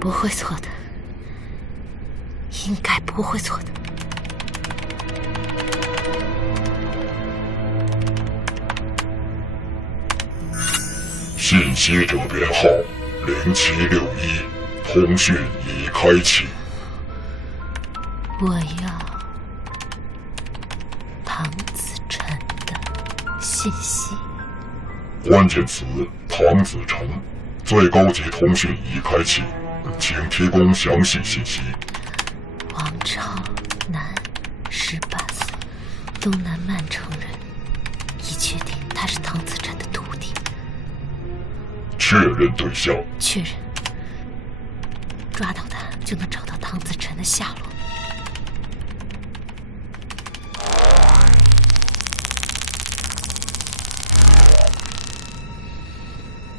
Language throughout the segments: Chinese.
不会错的，应该不会错的。信息者编号0761，通讯已开启。我要唐子晨的信息。关键词：唐子晨。最高级通讯已开启，请提供详细信息。王超，男，18岁，东南曼城人，已确定他是唐子晨的徒弟。确认对象。确认。抓到他，就能找到唐子晨的下落。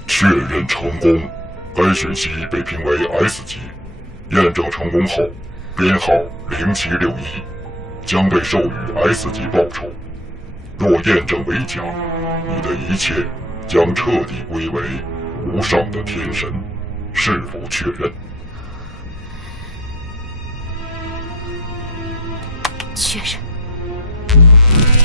确认成功，该讯息被评为 S 级，验证成功后，编号0761，将被授予 S 级报酬。若验证为假，你的一切将彻底归为无上的天神。是否确认？确认。